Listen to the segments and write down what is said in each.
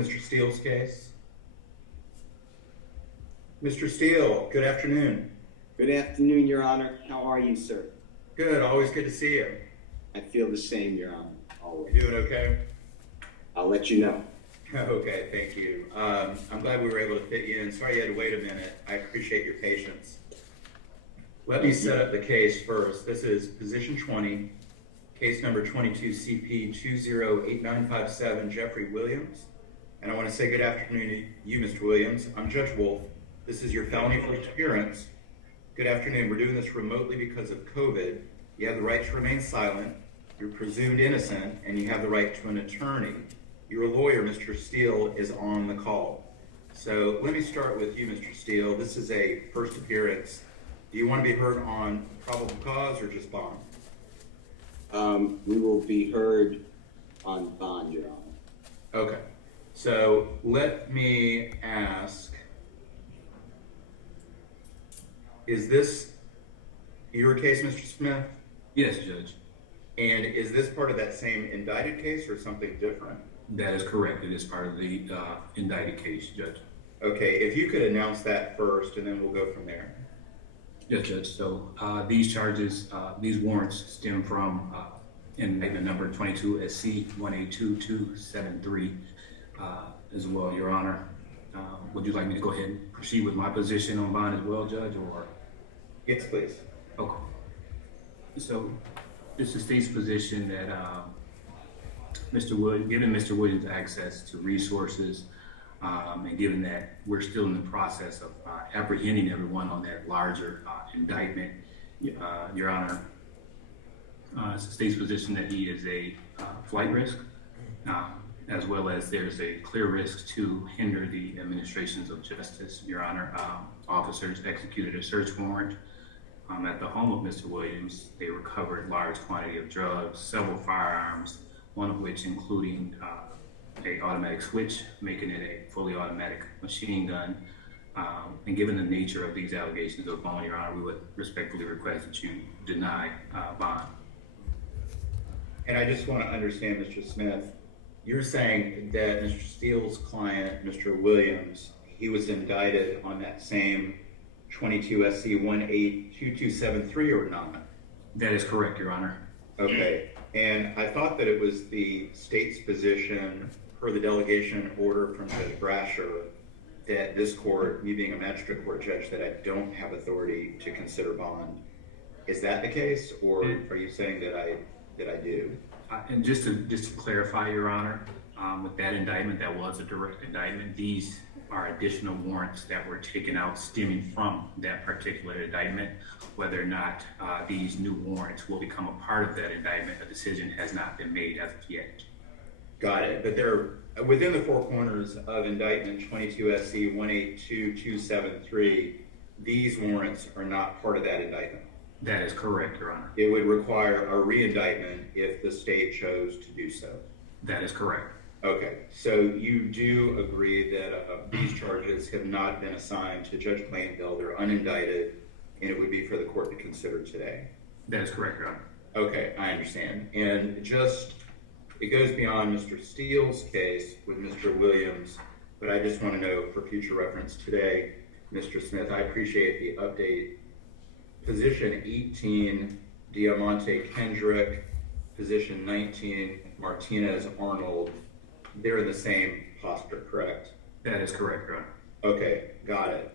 Mr. Steele's case? Mr. Steele, good afternoon. Good afternoon, Your Honor. How are you, sir? Good, always good to see you. I feel the same, Your Honor. Always. You doing okay? I'll let you know. Okay, thank you. I'm glad we were able to fit you in. Sorry you had to wait a minute. I appreciate your patience. Let me set up the case first. This is position 20, case number 22 CP 208957, Jeffrey Williams. And I want to say good afternoon to you, Mr. Williams. I'm Judge Wolf. This is your felony first appearance. Good afternoon. We're doing this remotely because of COVID. You have the right to remain silent. You're presumed innocent, and you have the right to an attorney. Your lawyer, Mr. Steele, is on the call. So let me start with you, Mr. Steele. This is a first appearance. Do you want to be heard on probable cause or just bond? We will be heard on bond, Your Honor. Okay. So let me ask, is this your case, Mr. Smith? Yes, Judge. And is this part of that same indicted case or something different? That is correct. It is part of the indicted case, Judge. Okay, if you could announce that first, and then we'll go from there. Yes, Judge. So these charges, these warrants stem from indictment number 22 SC 182273 as well, Your Honor. Would you like me to go ahead and proceed with my position on bond as well, Judge, or? Yes, please. Okay. So it's the state's position that given Mr. Williams access to resources, and given that we're still in the process of apprehending everyone on that larger indictment, Your Honor, it's the state's position that he is a flight risk, as well as there's a clear risk to hinder the administrations of justice, Your Honor. Officers executed a search warrant at the home of Mr. Williams. They recovered large quantity of drugs, several firearms, one of which including a automatic switch, making it a fully automatic machine gun. And given the nature of these allegations of bond, Your Honor, we would respectfully request that you deny bond. And I just want to understand, Mr. Smith, you're saying that Mr. Steele's client, Mr. Williams, he was indicted on that same 22 SC 182273 or not? That is correct, Your Honor. Okay, and I thought that it was the state's position per the delegation order from Judge Brasher that this court, me being a magistrate court judge, that I don't have authority to consider bond. Is that the case, or are you saying that I do? And just to clarify, Your Honor, with that indictment, that was a direct indictment. These are additional warrants that were taken out stemming from that particular indictment. Whether or not these new warrants will become a part of that indictment, a decision has not been made as of yet. Got it, but they're within the four corners of indictment 22 SC 182273. These warrants are not part of that indictment. That is correct, Your Honor. It would require a re-indictment if the state chose to do so. That is correct. Okay, so you do agree that these charges have not been assigned to Judge Plainville, they're unindicted, and it would be for the court to consider today? That is correct, Your Honor. Okay, I understand. And it goes beyond Mr. Steele's case with Mr. Williams, but I just want to know for future reference today, Mr. Smith, I appreciate the update. Position 18, Diamante Kendrick, position 19, Martinez Arnold, they're in the same posture, correct? That is correct, Your Honor. Okay, got it.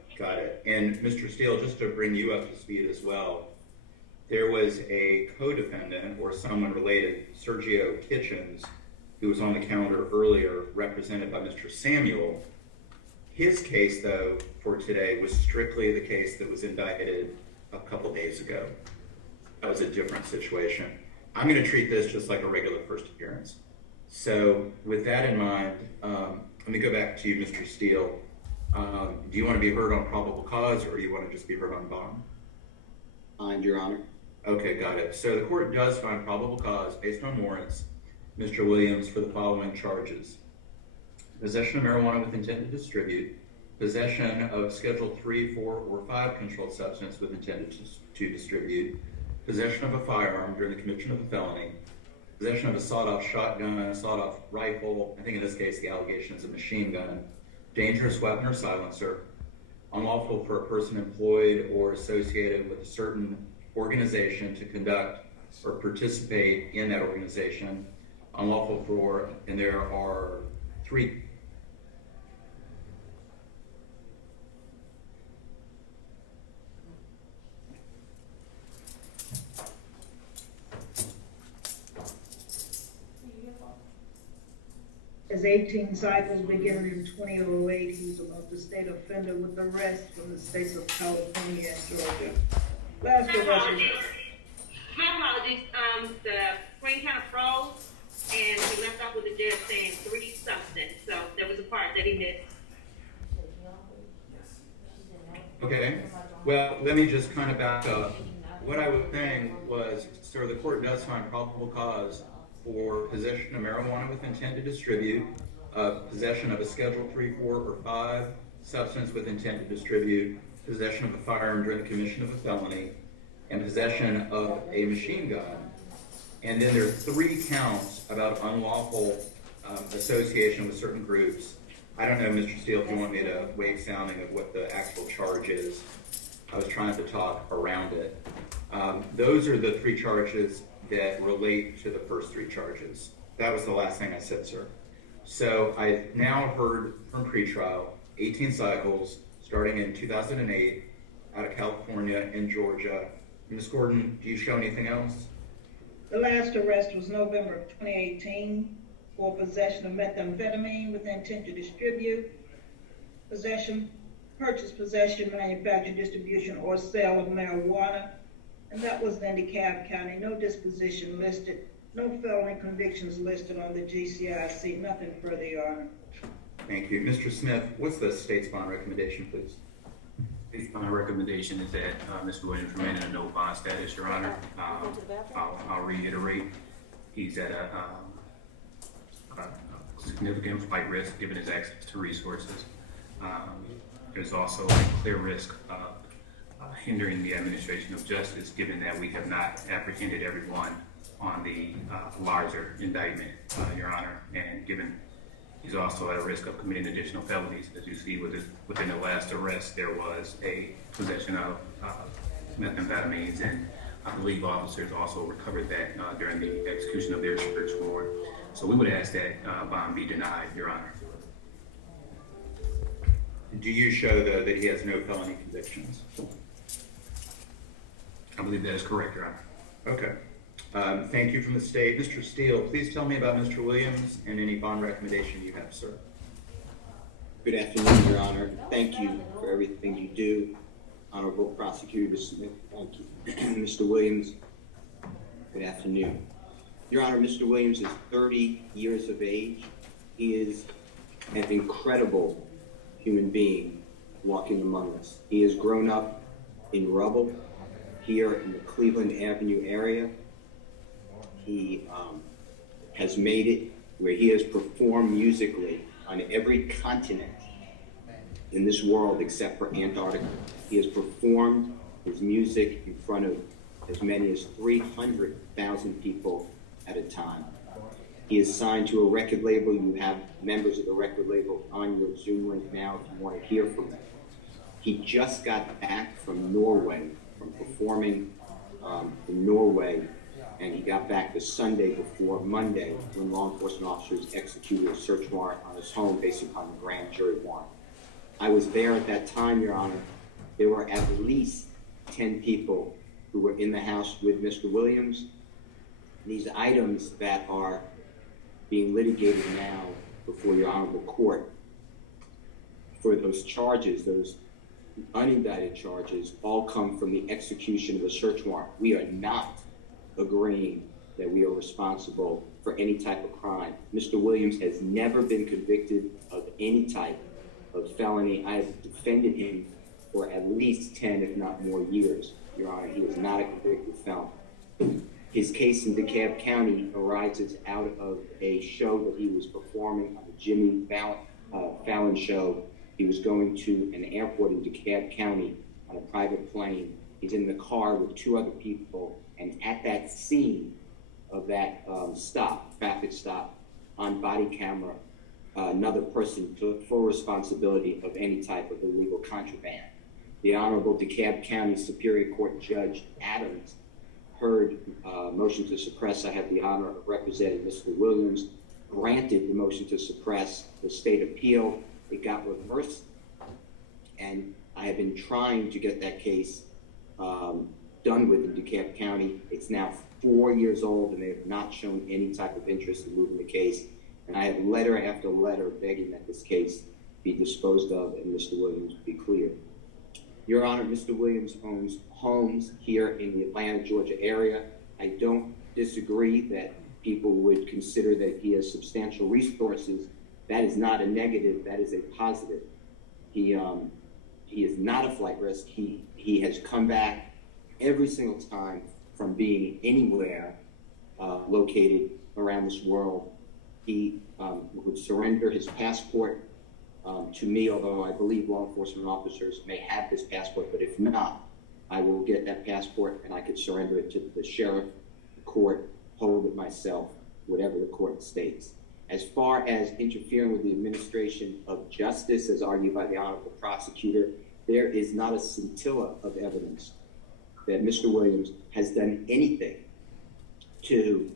And Mr. Steele, just to bring you up to speed as well, there was a co-defendant or someone related, Sergio Kitchens, who was on the calendar earlier, represented by Mr. Samuel. His case, though, for today was strictly the case that was indicted a couple days ago. That was a different situation. I'm going to treat this just like a regular first appearance. So with that in mind, let me go back to you, Mr. Steele. Do you want to be heard on probable cause, or do you want to just be heard on bond? Bond, Your Honor. Okay, got it. So the court does find probable cause based on warrants, Mr. Williams, for the following charges: possession of marijuana with intent to distribute, possession of Schedule 3, 4, or 5 controlled substance with intent to distribute, possession of a firearm during the commission of a felony, possession of a sawed-off shotgun, a sawed-off rifle, I think in this case the allegation is a machine gun, dangerous weapon or silencer, unlawful for a person employed or associated with a certain organization to conduct or participate in that organization, unlawful for, and there are three. His 18 cycles beginning in 2008, he was a multi-state offender with arrest from the states of California and Georgia. Last arrest was My apologies. The screen kind of froze, and he left off with the judge saying 3 something. So there was a part that he missed. Okay, well, let me just kind of back up. What I was saying was, sir, the court does find probable cause for possession of marijuana with intent to distribute, possession of a Schedule 3, 4, or 5 substance with intent to distribute, possession of a firearm during the commission of a felony, and possession of a machine gun. And then there are 3 counts about unlawful association with certain groups. I don't know, Mr. Steele, if you want me to waive sounding of what the actual charge is. I was trying to talk around it. Those are the 3 charges that relate to the first 3 charges. That was the last thing I said, sir. So I've now heard from pretrial 18 cycles starting in 2008 out of California and Georgia. Ms. Gordon, do you show anything else? the last arrest was November of 2018 for possession of methamphetamine with intent to distribute, purchase, possession, manufacture, distribution, or sale of marijuana. And that was in DeKalb County. No disposition listed, no felony convictions listed on the GCIC, nothing further, Your Honor. Thank you. Mr. Smith, what's the state's bond recommendation, please? My recommendation is that Mr. Williams remain in a no bond status, Your Honor. I'll reiterate, he's at a significant flight risk given his access to resources. There's also a clear risk of hindering the administration of justice, given that we have not apprehended everyone on the larger indictment, Your Honor, and given he's also at a risk of committing additional felonies. As you see within the last arrest, there was a possession of methamphetamines, and I believe officers also recovered that during the execution of their search warrant. So we would ask that bond be denied, Your Honor. Do you show, though, that he has no felony convictions? I believe that is correct, Your Honor. Okay. Thank you from the state. Mr. Steele, please tell me about Mr. Williams and any bond recommendation you have, sir. Good afternoon, Your Honor. Thank you for everything you do. Honorable Prosecutor Smith, thank you. Mr. Williams, good afternoon. Your Honor, Mr. Williams is 30 years of age. He is an incredible human being walking among us. He has grown up in rubble here in the Cleveland Avenue area. He has made it where he has performed musically on every continent in this world except for Antarctica. He has performed his music in front of as many as 300,000 people at a time. He is signed to a record label. You have members of the record label on your Zoom link now if you want to hear from him. He just got back from Norway, from performing in Norway, and he got back the Sunday before Monday when law enforcement officers executed a search warrant on his home based upon the grand jury warrant. I was there at that time, Your Honor. There were at least 10 people who were in the house with Mr. Williams. These items that are being litigated now before your honorable court for those charges, those unindicted charges, all come from the execution of a search warrant. We are not agreeing that we are responsible for any type of crime. Mr. Williams has never been convicted of any type of felony. I have defended him for at least 10, if not more years, Your Honor. He is not a convicted felon. His case in DeKalb County arises out of a show that he was performing on the Jimmy Fallon show. He was going to an airport in DeKalb County on a private plane. He's in the car with 2 other people, and at that scene of that traffic stop, on body camera, another person took full responsibility of any type of illegal contraband. The Honorable DeKalb County Superior Court Judge Adams heard motion to suppress. I have the honor of representing Mr. Williams, granted the motion to suppress. The state appeal, it got reversed, and I have been trying to get that case done with in DeKalb County. It's now 4 years old, and they have not shown any type of interest in moving the case. And I have letter after letter begging that this case be disposed of and Mr. Williams be cleared. Your Honor, Mr. Williams owns homes here in the Atlanta, Georgia area. I don't disagree that people would consider that he has substantial resources. That is not a negative, that is a positive. He is not a flight risk. He has come back every single time from being anywhere located around this world. He would surrender his passport to me, although I believe law enforcement officers may have this passport, but if not, I will get that passport and I could surrender it to the sheriff, the court, hold it myself, whatever the court states. As far as interfering with the administration of justice, as argued by the Honorable Prosecutor, there is not a scintilla of evidence that Mr. Williams has done anything to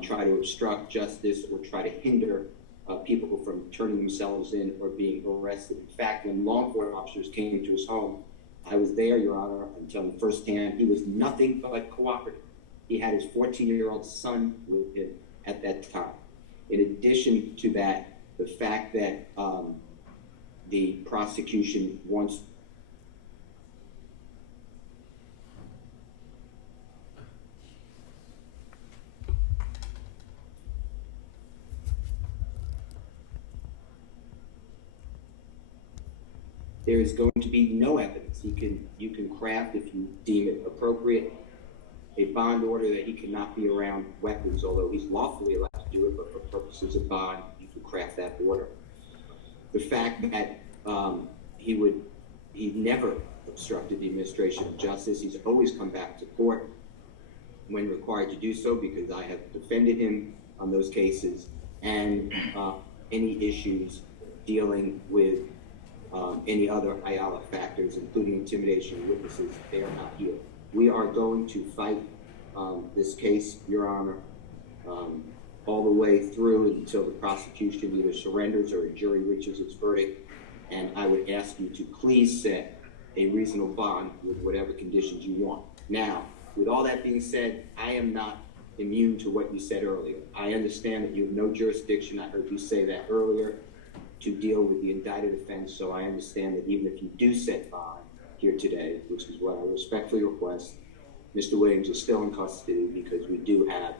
try to obstruct justice or try to hinder people from turning themselves in or being arrested. In fact, when law enforcement officers came to his home, I was there, Your Honor, and tell him firsthand, he was nothing but cooperative. He had his 14-year-old son with him at that time. In addition to that, the fact that the prosecution wants there is going to be no evidence. You can craft, if you deem it appropriate, a bond order that he cannot be around weapons, although he's lawfully allowed to do it, but for purposes of bond, you can craft that order. The fact that he never obstructed the administration of justice. He's always come back to court when required to do so, because I have defended him on those cases, and any issues dealing with any other IALA factors, including intimidation of witnesses, they are not here. We are going to fight this case, Your Honor, all the way through until the prosecution either surrenders or a jury reaches its verdict. And I would ask you to please set a reasonable bond with whatever conditions you want. Now, with all that being said, I am not immune to what you said earlier. I understand that you have no jurisdiction, I heard you say that earlier, to deal with the indicted offense, so I understand that even if you do set bond here today, which is what I respectfully request, Mr. Williams is still in custody because we do have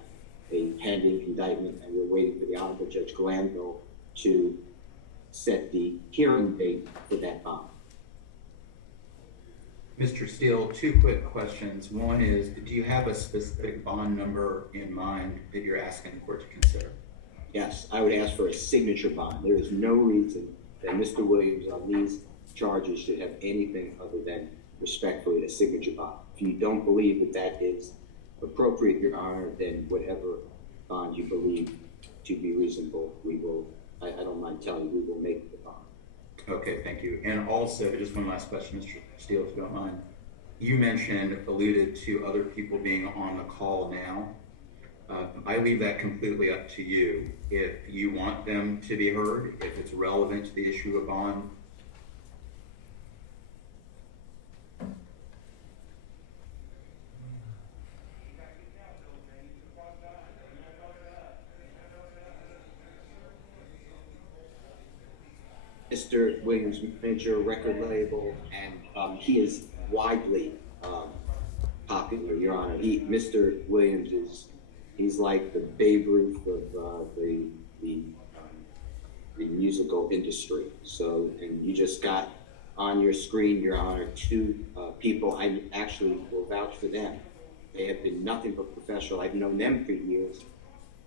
a pending indictment and we're waiting for the Honorable Judge Glanville to set the hearing date for that bond. Mr. Steele, two quick questions. One is, do you have a specific bond number in mind that you're asking the court to consider? Yes, I would ask for a signature bond. There is no reason that Mr. Williams on these charges should have anything other than respectfully a signature bond. If you don't believe that that is appropriate, Your Honor, then whatever bond you believe to be reasonable, we will, I don't mind telling you, we will make the bond. Okay, thank you. And also, just one last question, Mr. Steele, if you don't mind. You alluded to other people being on the call now. I leave that completely up to you. If you want them to be heard, if it's relevant to the issue of bond. Mr. Williams manager, record label, and he is widely popular, Your Honor. Mr. Williams he's like the Babe Ruth of the musical industry. So, and you just got on your screen, Your Honor, two people. I actually will vouch for them. They have been nothing but professional. I've known them for years.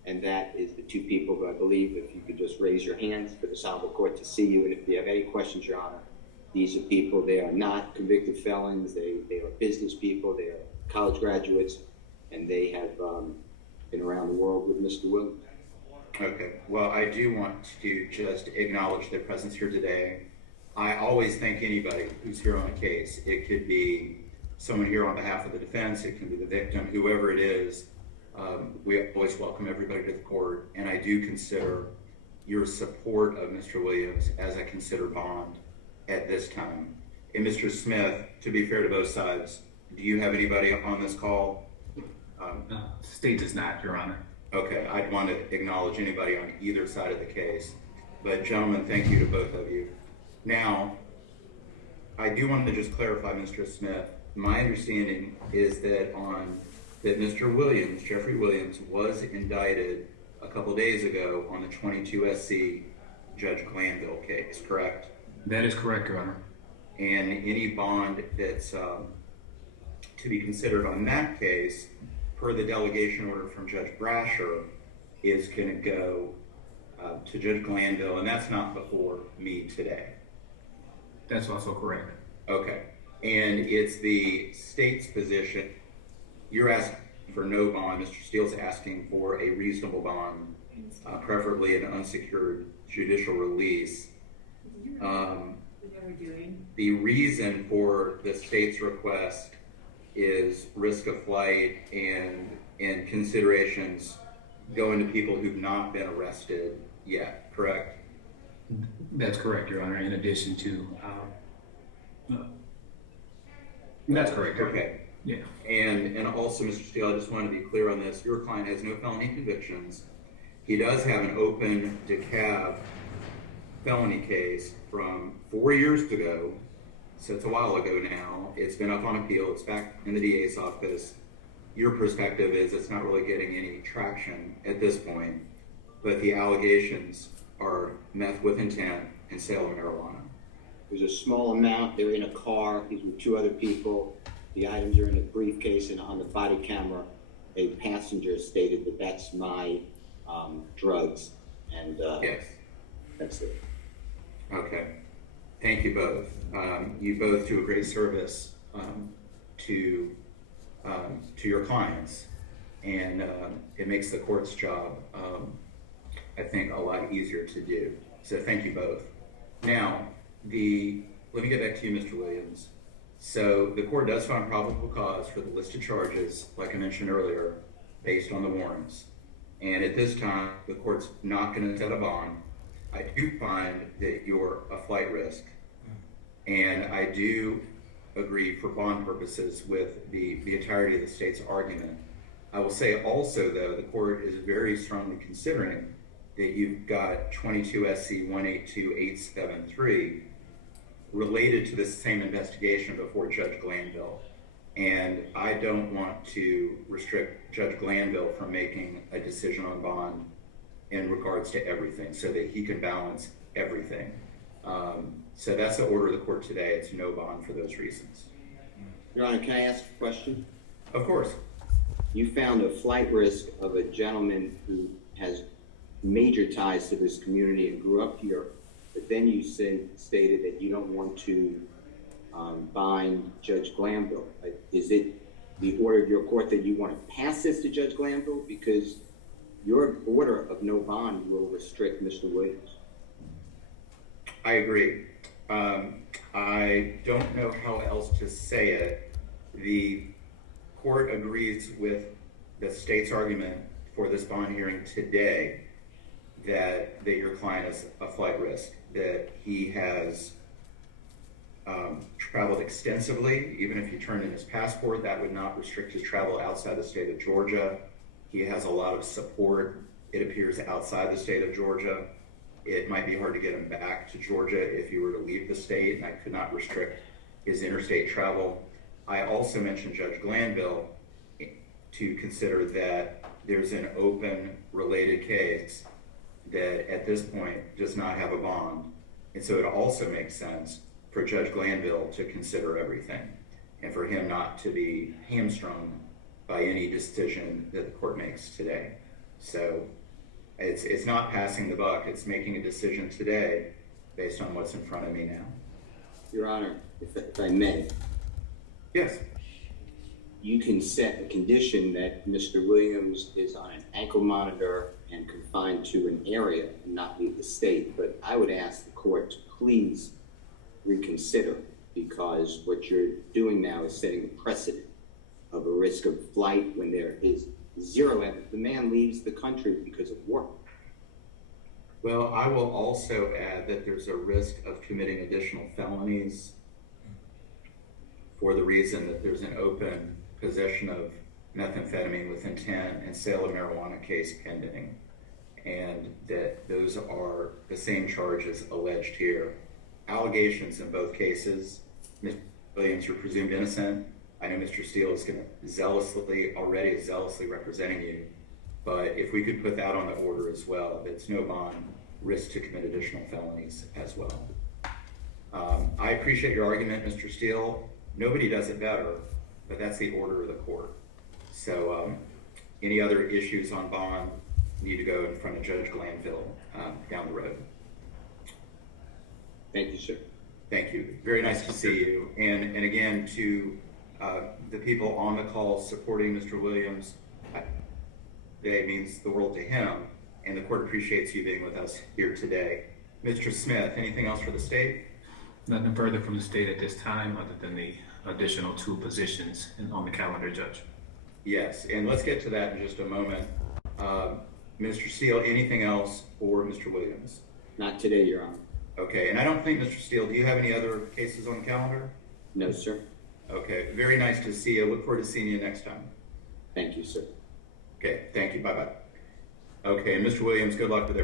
And that is the two people who I believe, if you could just raise your hands for the Honorable Court to see you. And if you have any questions, Your Honor, these are people, they are not convicted felons. They are business people. They are college graduates. And they have been around the world with Mr. Williams. Okay, well, I do want to just acknowledge their presence here today. I always thank anybody who's here on a case. It could be someone here on behalf of the defense, it can be the victim, whoever it is. We always welcome everybody to the court, and I do consider your support of Mr. Williams as I consider bond at this time. And Mr. Smith, to be fair to both sides, do you have anybody on this call? State does not, Your Honor. Okay, I'd want to acknowledge anybody on either side of the case. But gentlemen, thank you to both of you. Now, I do want to just clarify, Mr. Smith, my understanding is that Mr. Williams, Jeffrey Williams, was indicted a couple days ago on the 22 SC Judge Glanville case, correct? That is correct, Your Honor. And any bond that's to be considered on that case, per the delegation order from Judge Brasher, is going to go to Judge Glanville, and that's not before me today. That's also correct. Okay. And it's the state's position. You're asking for no bond. Mr. Steele's asking for a reasonable bond, preferably an unsecured judicial release. The reason for the state's request is risk of flight and considerations going to people who've not been arrested yet, correct? That's correct, Your Honor, in addition to, that's correct. Okay. Yeah. And also, Mr. Steele, I just want to be clear on this. Your client has no felony convictions. He does have an open DeKalb felony case from 4 years ago. So it's a while ago now. It's been up on appeal. It's back in the DA's office. Your perspective is it's not really getting any traction at this point, but the allegations are meth with intent and sale of marijuana. There's a small amount. They're in a car. He's with two other people. The items are in a briefcase, and on the body camera, a passenger stated that that's my drugs, and Yes. that's it. Okay. Thank you both. You both do a great service to your clients, and it makes the court's job, I think, a lot easier to do. So thank you both. Now, let me get back to you, Mr. Williams. So the court does find probable cause for the listed charges, like I mentioned earlier, based on the warrants. And at this time, the court's not going to set a bond. I do find that you're a flight risk, and I do agree for bond purposes with the entirety of the state's argument. I will say also, though, the court is very strongly considering that you've got 22 SC 182873 related to this same investigation before Judge Glanville. And I don't want to restrict Judge Glanville from making a decision on bond in regards to everything so that he can balance everything. So that's the order of the court today. It's no bond for those reasons. Your Honor, can I ask a question? Of course. You found a flight risk of a gentleman who has major ties to this community and grew up here, but then you stated that you don't want to bind Judge Glanville. Is it the order of your court that you want to pass this to Judge Glanville? Because your order of no bond will restrict Mr. Williams. I agree. I don't know how else to say it. The court agrees with the state's argument for this bond hearing today that your client is a flight risk, that he has traveled extensively. Even if he turned in his passport, that would not restrict his travel outside the state of Georgia. He has a lot of support, it appears, outside the state of Georgia. It might be hard to get him back to Georgia if he were to leave the state, and I could not restrict his interstate travel. I also mentioned Judge Glanville to consider that there's an open related case that at this point does not have a bond. And so it also makes sense for Judge Glanville to consider everything and for him not to be hamstrung by any decision that the court makes today. So it's not passing the buck, it's making a decision today based on what's in front of me now. Your Honor, if I may. Yes. you can set a condition that Mr. Williams is on an ankle monitor and confined to an area and not leave the state. But I would ask the court to please reconsider, because what you're doing now is setting a precedent of a risk of flight when there is zero evidence. The man leaves the country because of work. Well, I will also add that there's a risk of committing additional felonies for the reason that there's an open possession of methamphetamine with intent and sale of marijuana case pending, and that those are the same charges alleged here. Allegations in both cases. Mr. Williams, you're presumed innocent. I know Mr. Steele is going to already zealously representing you, but if we could put that on the order as well, that's no bond, risk to commit additional felonies as well. I appreciate your argument, Mr. Steele. Nobody does it better, but that's the order of the court. So any other issues on bond need to go in front of Judge Glanville down the road. Thank you, sir. Thank you. Very nice to see you. And again, to the people on the call supporting Mr. Williams, today means the world to him, and the court appreciates you being with us here today. Mr. Smith, anything else for the state? Nothing further from the state at this time, other than the additional 2 positions on the calendar, Judge. Yes, and let's get to that in just a moment. Mr. Steele, anything else for Mr. Williams? Not today, Your Honor. Okay, and I don't think, Mr. Steele, do you have any other cases on the calendar? No, sir. Okay, very nice to see you. Look forward to seeing you next time. Thank you, sir. Okay, thank you. Bye-bye. Okay, and Mr. Williams, good luck with everything.